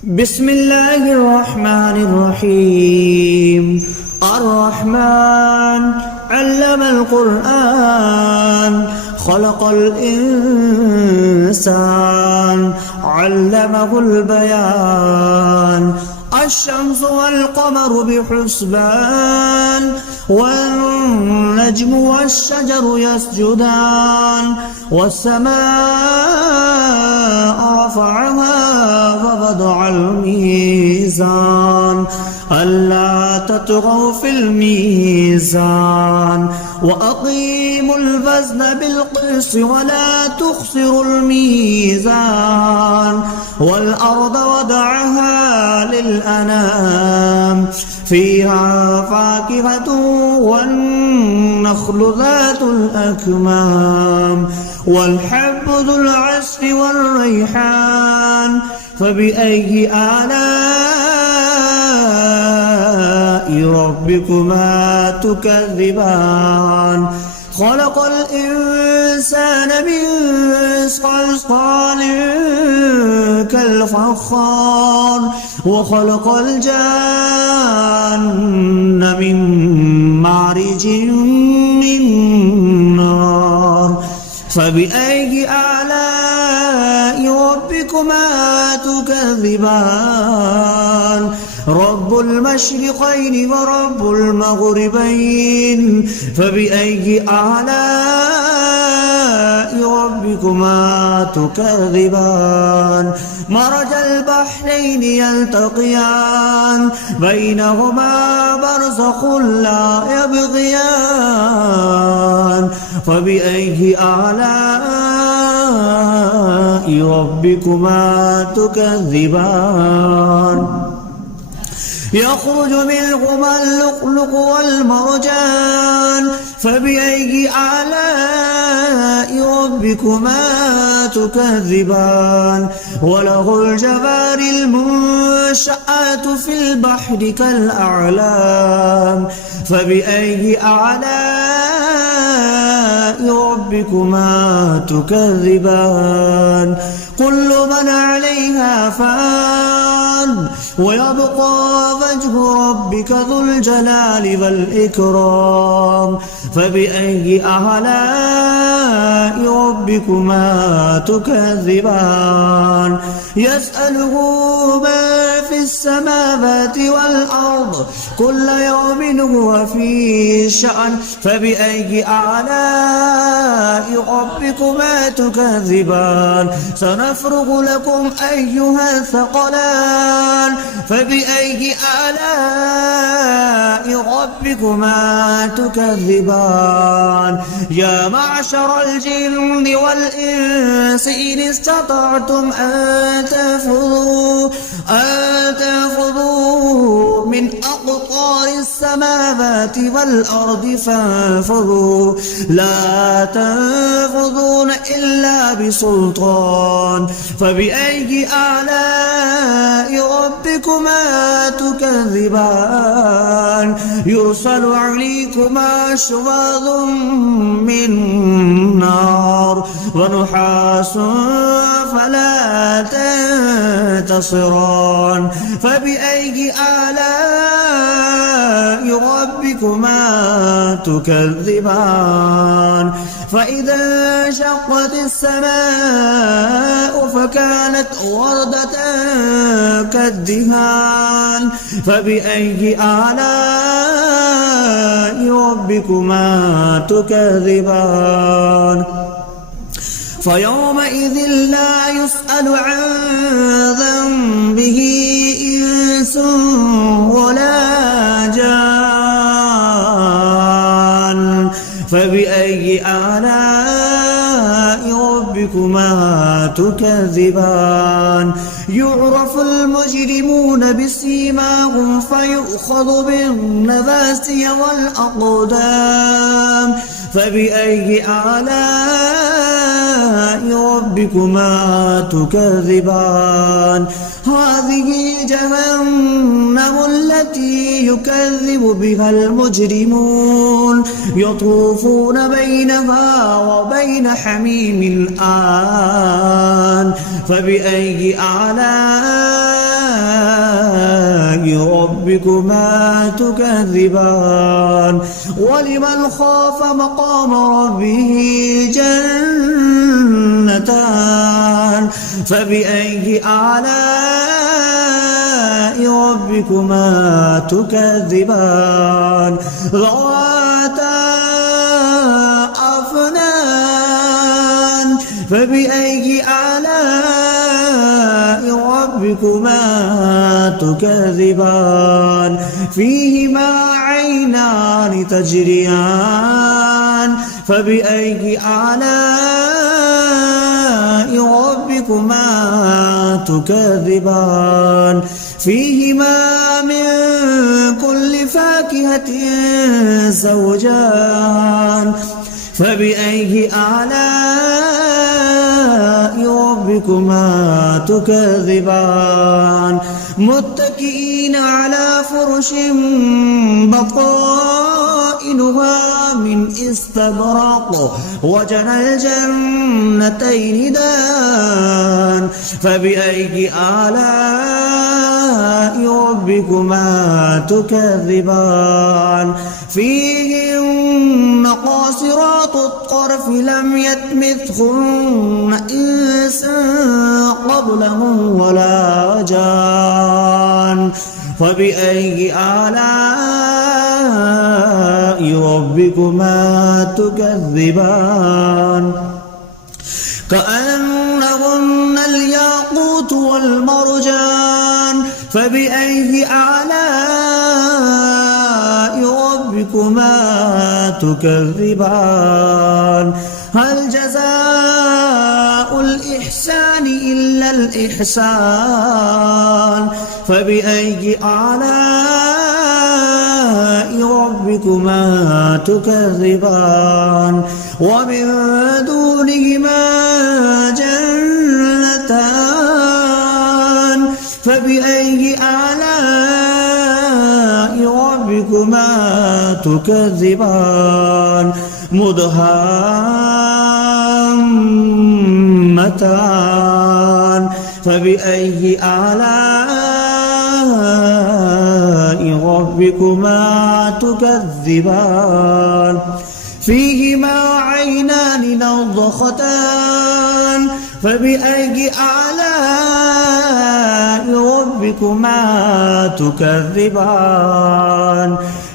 بسم الله الرحمن الرحيم. الرحمن علم القرآن خلق الإنسان علمه البيان. الشمس والقمر بحسبان والنجم والشجر يسجدان والسماء رفعها ووضع الميزان ألا تطغوا في الميزان وأقيموا الوزن بالقسط ولا تخسروا الميزان والأرض وضعها للأنام فيها فاكهة والنخل ذات الأكمام والحب ذو العصف والريحان فبأي آلاء ربكما تكذبان. خلق الإنسان من صلصال كالفخار وخلق الجان من مارج من نار فبأي آلاء ربكما تكذبان. رب المشرقين ورب المغربين فبأي آلاء ربكما تكذبان. مرج البحرين يلتقيان بينهما برزخ لا يبغيان فبأي آلاء ربكما تكذبان. يخرج منهما اللؤلؤ والمرجان فبأي آلاء ربكما تكذبان. وله الجوار المنشآت في البحر كالأعلام فبأي آلاء ربكما تكذبان. كل من عليها فان ويبقى وجه ربك ذو الجلال والإكرام فبأي آلاء ربكما تكذبان. يسأله ما في السماوات والأرض كل يوم هو في شأن فبأي آلاء ربكما تكذبان. سنفرغ لكم أيها الثقلان فبأي آلاء ربكما تكذبان. يا معشر الجن والإنس إن استطعتم أن تنفذوا من أقطار السماوات والأرض فانفذوا لا تنفذون إلا بسلطان فبأي آلاء ربكما تكذبان. يرسل عليكما شواظ من نار ونحاس فلا تنتصران فبأي آلاء ربكما تكذبان. فإذا انشقت السماء فكانت وردة كالدهان فبأي آلاء ربكما تكذبان. فيومئذ لا يسأل عن ذنبه إنس ولا جان فبأي آلاء ربكما تكذبان. يعرف المجرمون بسيماهم فيؤخذ بالنواسي والأقدام فبأي آلاء ربكما تكذبان. هذه جهنم التي يكذب بها المجرمون يطوفون بينها وبين حميم آن فبأي آلاء ربكما تكذبان ولمن خاف مقام ربه جنتان فبأي آلاء ربكما تكذبان ذواتا أفنان فبأي آلاء ربكما تكذبان فيهما عينان تجريان فبأي آلاء ربكما تكذبان فيهما من كل فاكهة زوجان فبأي آلاء ربكما تكذبان متكئين على فرش بطائنها من استبرق وجنى الجنتين دان فبأي آلاء ربكما تكذبان فيهن قاصرات الطرف لم يطمثهن إنس قبلهم ولا جان فبأي آلاء ربكما تكذبان كأنهن الياقوت والمرجان فبأي آلاء ربكما تكذبان هل جزاء الإحسان إلا الإحسان فبأي آلاء ربكما تكذبان ومن دونهما جنتان فبأي آلاء ربكما تكذبان مدهامتان فبأي آلاء ربكما تكذبان فيهما عينان نضختان فبأي آلاء ربكما تكذبان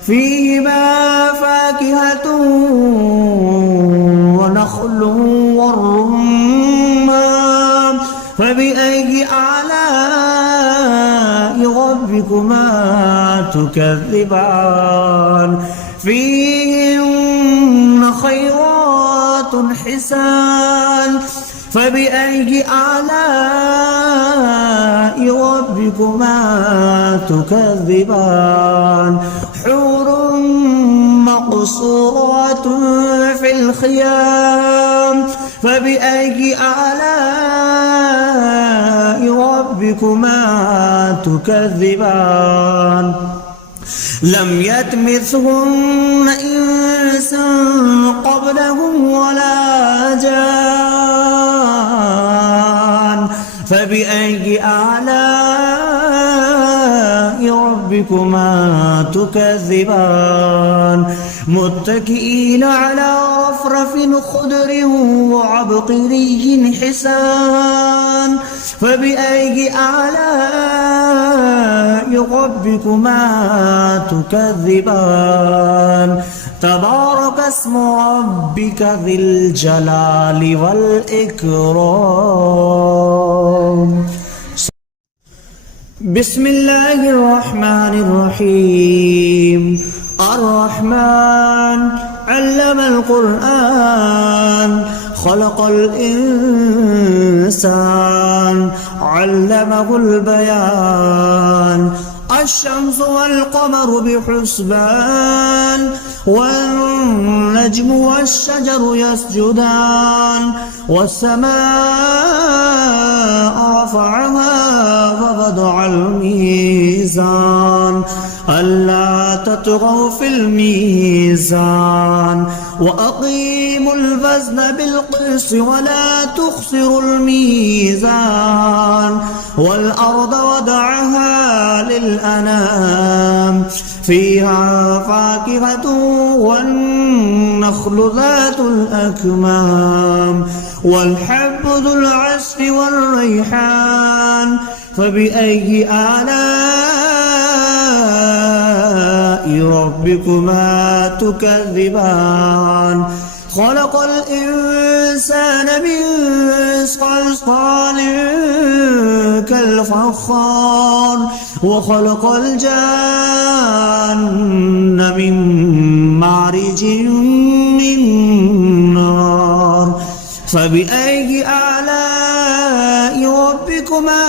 فيهما فاكهة ونخل والرمان فبأي آلاء ربكما تكذبان فيهن خيرات حسان فبأي آلاء ربكما تكذبان حور مقصورات في الخيام فبأي آلاء ربكما تكذبان لم يطمثهن إنس قبلهم ولا جان فبأي آلاء ربكما تكذبان متكئين على رفرف خضر وعبقري حسان فبأي آلاء ربكما تكذبان تبارك اسم ربك ذي الجلال والإكرام بسم الله الرحمن الرحيم الرحمن علم القرآن خلق الإنسان علمه البيان الشمس والقمر بحسبان والنجم والشجر يسجدان والسماء رفعها ووضع الميزان ألا تطغوا في الميزان وأقيموا الوزن بالقسط ولا تخسروا الميزان والأرض وضعها للأنام فيها فاكهة والنخل ذات الأكمام والحب ذو العصف والريحان فبأي آلاء ربكما تكذبان خلق الإنسان من صلصال كالفخار وخلق الجان من مارج من نار فبأي آلاء ربكما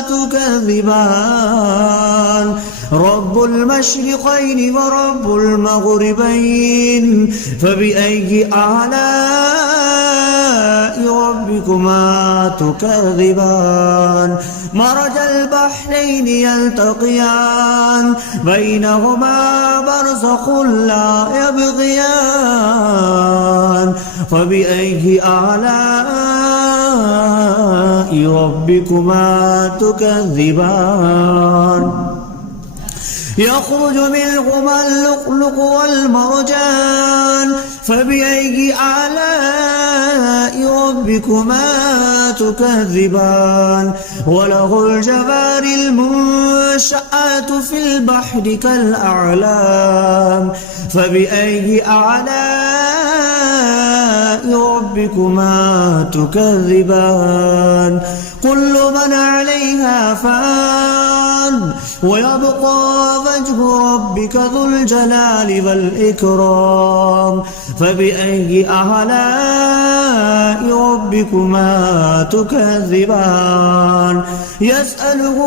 تكذبان رب المشرقين ورب المغربين فبأي آلاء ربكما تكذبان مرج البحرين يلتقيان بينهما برزخ لا يبغيان فبأي آلاء ربكما تكذبان يخرج منهما اللؤلؤ والمرجان فبأي آلاء ربكما تكذبان وله الجوار المنشآت في البحر كالأعلام فبأي آلاء ربكما تكذبان كل من عليها فان ويبقى وجه ربك ذو الجلال والإكرام فبأي آلاء ربكما تكذبان يسأله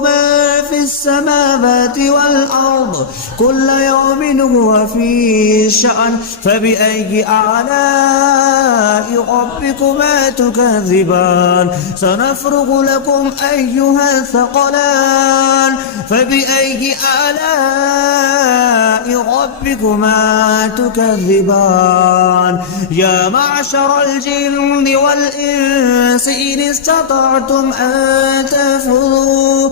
ما في السماوات والأرض كل يوم هو في شأن فبأي آلاء ربكما تكذبان سنفرغ لكم أيها الثقلان فبأي آلاء ربكما تكذبان يا معشر الجن والإنس إن استطعتم أن تنفذوا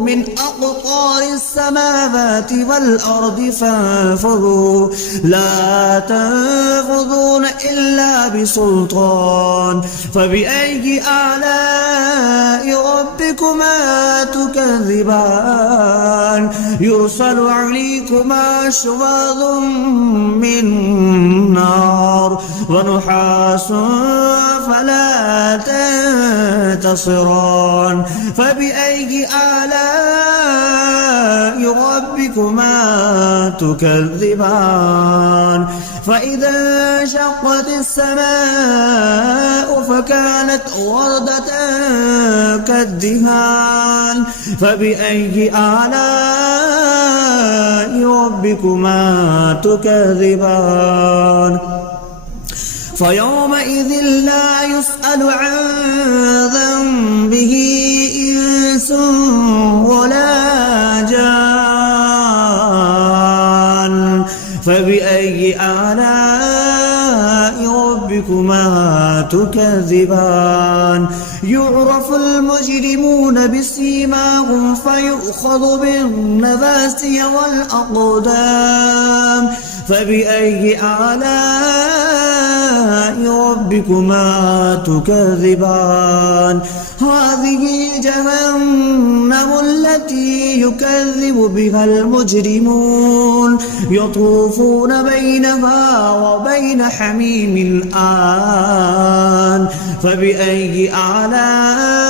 من أقطار السماوات والأرض فانفذوا لا تنفذون إلا بسلطان فبأي آلاء ربكما تكذبان يرسل عليكما شواظ من نار ونحاس فلا تنتصران فبأي آلاء ربكما تكذبان فإذا انشقت السماء فكانت وردة كالدهان فبأي آلاء ربكما تكذبان فيومئذ لا يسأل عن ذنبه إنس ولا جان فبأي آلاء ربكما تكذبان يعرف المجرمون بسيماهم فيؤخذ بالنواسي والأقدام فبأي آلاء ربكما تكذبان هذه جهنم التي يكذب بها المجرمون يطوفون بينها وبين حميم آن فبأي آلاء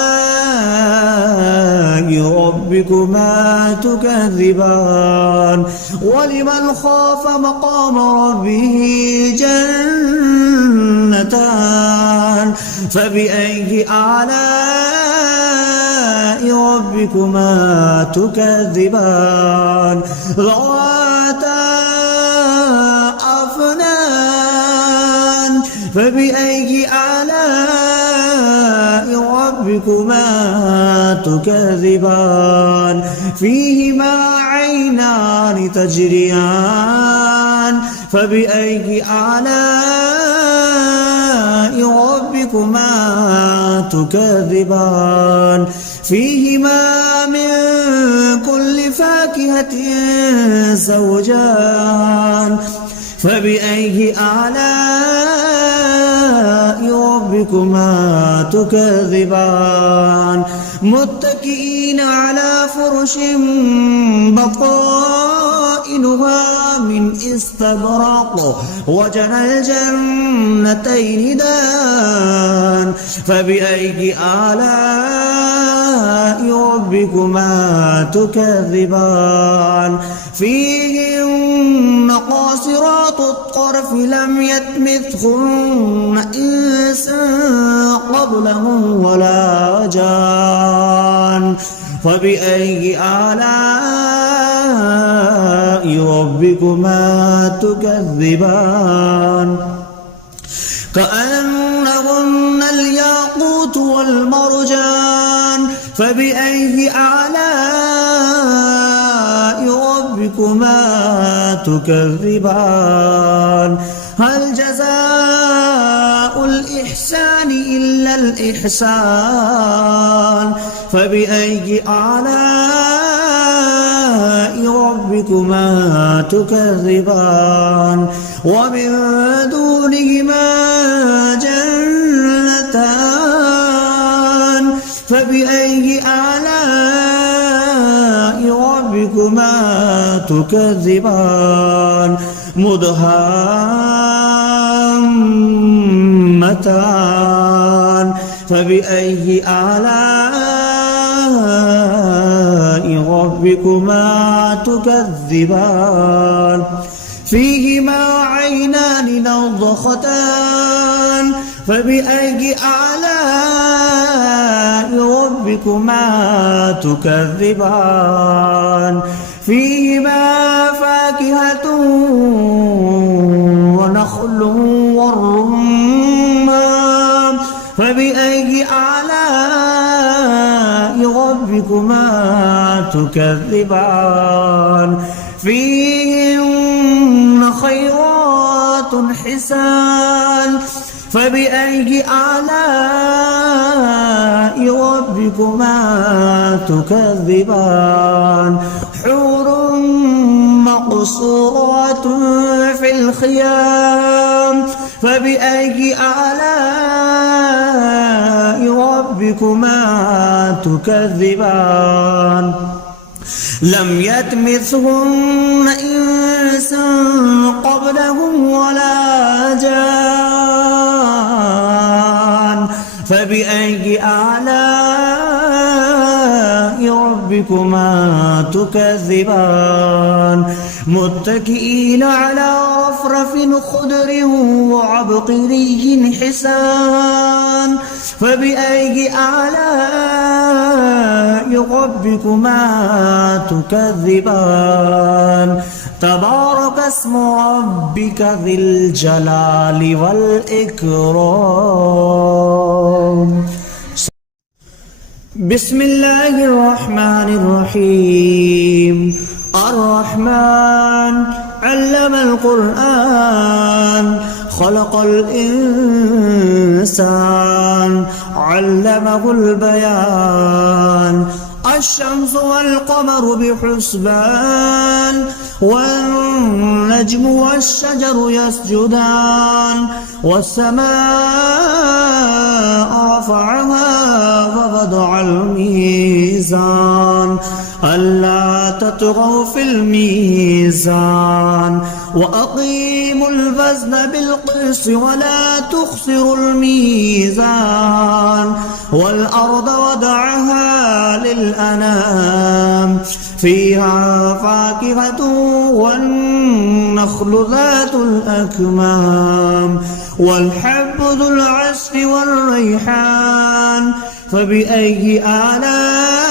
ربكما تكذبان ولمن خاف مقام ربه جنتان فبأي آلاء ربكما تكذبان ذواتا أفنان فبأي آلاء ربكما تكذبان فيهما عينان تجريان فبأي آلاء ربكما تكذبان فيهما من كل فاكهة زوجان فبأي آلاء ربكما تكذبان متكئين على فرش بطائنها من استبرق وجنى الجنتين دان فبأي آلاء ربكما تكذبان فيهن قاصرات الطرف لم يطمثهن إنس قبلهم ولا جان فبأي آلاء ربكما تكذبان كأنهن الياقوت والمرجان فبأي آلاء ربكما تكذبان هل جزاء الإحسان إلا الإحسان فبأي آلاء ربكما تكذبان ومن دونهما جنتان فبأي آلاء ربكما تكذبان مدهامتان فبأي آلاء ربكما تكذبان فيهما عينان نضختان فبأي آلاء ربكما تكذبان فيهما فاكهة ونخل والرمان فبأي آلاء ربكما تكذبان فيهن خيرات حسان فبأي آلاء ربكما تكذبان حور مقصورات في الخيام فبأي آلاء ربكما تكذبان لم يطمثهن إنس قبلهم ولا جان فبأي آلاء ربكما تكذبان متكئين على رفرف خضر وعبقري حسان فبأي آلاء ربكما تكذبان تبارك اسم ربك ذي الجلال والإكرام بسم الله الرحمن الرحيم الرحمن علم القرآن خلق الإنسان علمه البيان الشمس والقمر بحسبان والنجم والشجر يسجدان والسماء رفعها ووضع الميزان ألا تطغوا في الميزان وأقيموا الوزن بالقسط ولا تخسروا الميزان والأرض وضعها للأنام فيها فاكهة والنخل ذات الأكمام والحب ذو العصف والريحان فبأي آلاء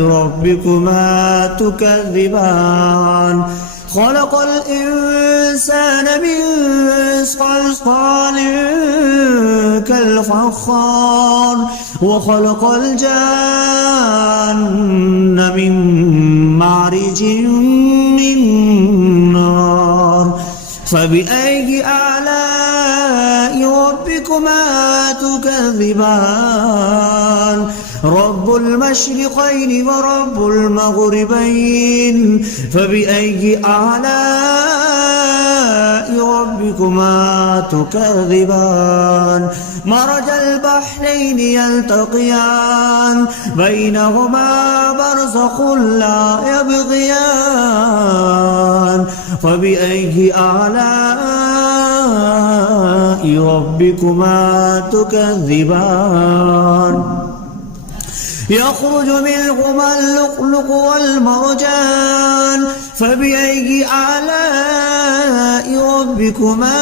ربكما تكذبان خلق الإنسان من صلصال كالفخار وخلق الجان من معرج من نار فبأي آلاء ربكما تكذبان رب المشرقين ورب المغربين فبأي آلاء ربكما تكذبان مرج البحرين يلتقيان بينهما برزخ لا يبغيان فبأي آلاء ربكما تكذبان يخرج منهما اللؤلؤ والمرجان فبأي آلاء ربكما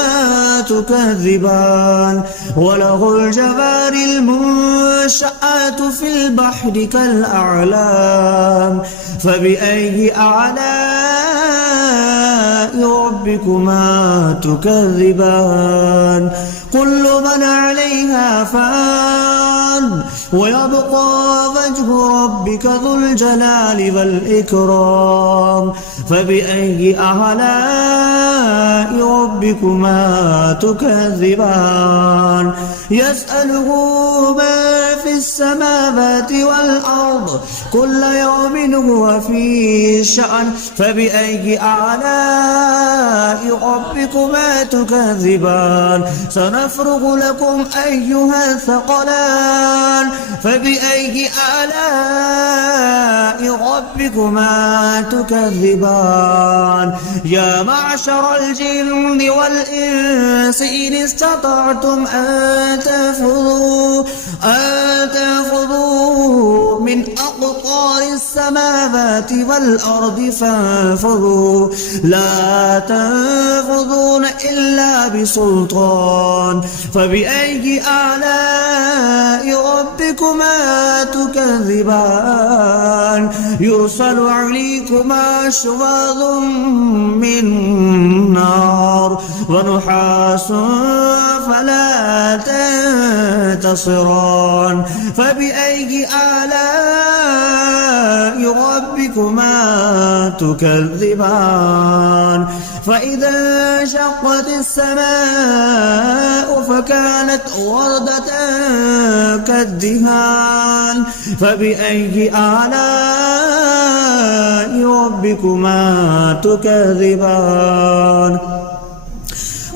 تكذبان وله الجوار المنشآت في البحر كالأعلام فبأي آلاء ربكما تكذبان كل من عليها فان ويبقى وجه ربك ذو الجلال والإكرام فبأي آلاء ربكما تكذبان يسأله من في السماوات والأرض كل يوم هو في شأن فبأي آلاء ربكما تكذبان سنفرغ لكم أيها الثقلان فبأي آلاء ربكما تكذبان يا معشر الجن والإنس إن استطعتم أن تنفذوا من أقطار السماوات والأرض فانفذوا لا تنفذون إلا بسلطان فبأي آلاء ربكما تكذبان يرسل عليكما شواظ من نار ونحاس فلا تنتصران فبأي آلاء ربكما تكذبان فإذا انشقت السماء فكانت وردة كالدهان فبأي آلاء ربكما تكذبان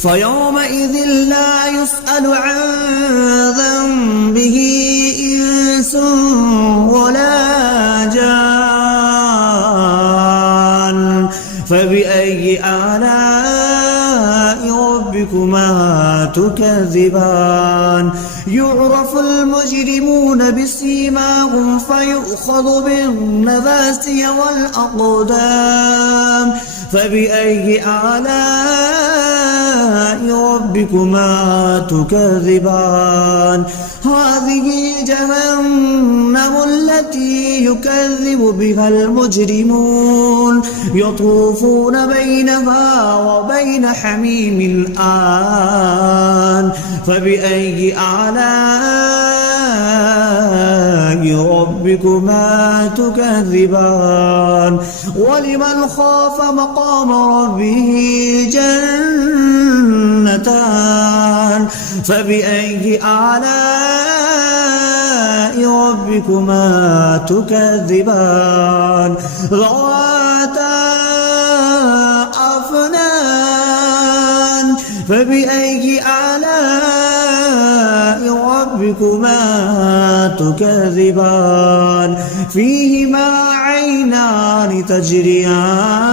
فيومئذ لا يسأل عن ذنبه إنس ولا جان فبأي آلاء ربكما تكذبان يعرف المجرمون بسيماهم فيؤخذ بالنواسي والأقدام فبأي آلاء ربكما تكذبان هذه جهنم التي يكذب بها المجرمون يطوفون بينها وبين حميم آن فبأي آلاء ربكما تكذبان ولمن خاف مقام ربه جنتان فبأي آلاء ربكما تكذبان ذواتا أفنان فبأي آلاء ربكما تكذبان فيهما عينان تجريان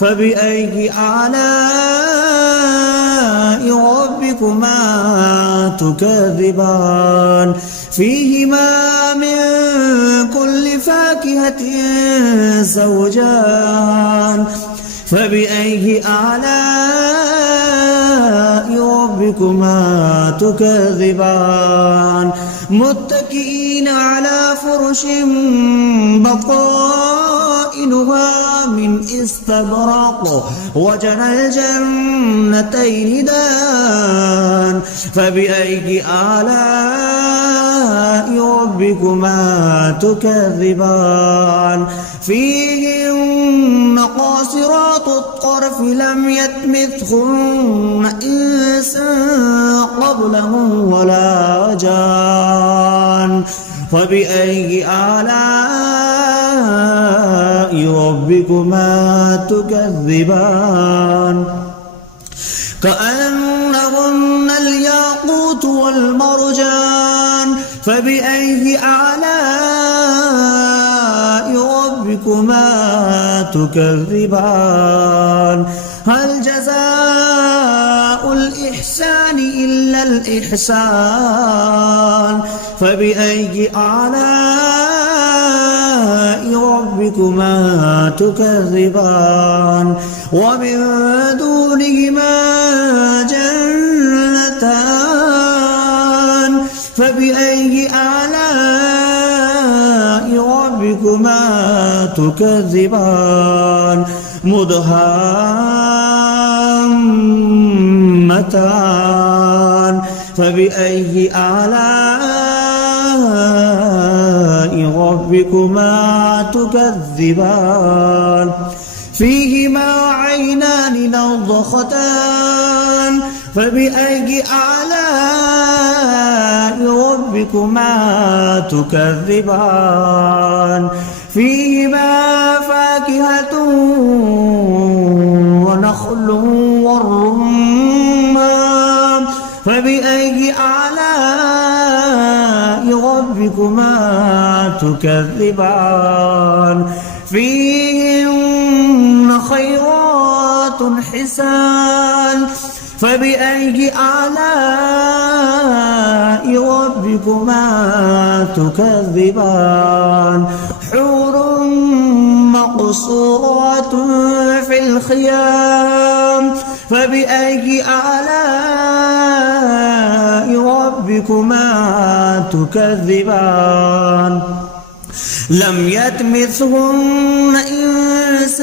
فبأي آلاء ربكما تكذبان فيهما من كل فاكهة زوجان فبأي آلاء ربكما ربكما تكذبان متكئين على فرش بطائنها من استبرق وجنى الجنتين دان فبأي آلاء ربكما تكذبان فيهن قاصرات الطرف لم يطمثهن إنس قبلهم ولا جان فبأي آلاء ربكما تكذبان كأنهن الياقوت والمرجان فبأي آلاء ربكما تكذبان هل جزاء الإحسان إلا الإحسان فبأي آلاء ربكما تكذبان ومن دونهما جنتان فبأي آلاء ربكما تكذبان مدهامتان فبأي آلاء ربكما تكذبان فيهما عينان نضختان فبأي آلاء ربكما تكذبان فيهما فاكهة ونخل والرمان فبأي آلاء ربكما تكذبان فيهن خيرات حسان فبأي آلاء ربكما تكذبان حور مقصورات في الخيام فبأي آلاء ربكما تكذبان لم يطمثهن إنس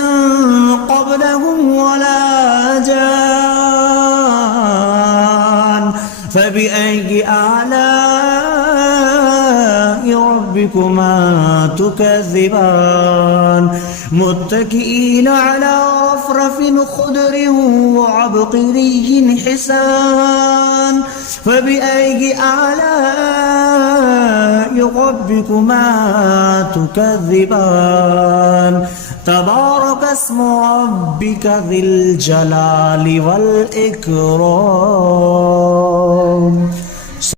قبلهم ولا جان فبأي آلاء ربكما تكذبان متكئين على رفرف خضر وعبقري حسان فبأي آلاء ربكما تكذبان تبارك اسم ربك ذي الجلال والإكرام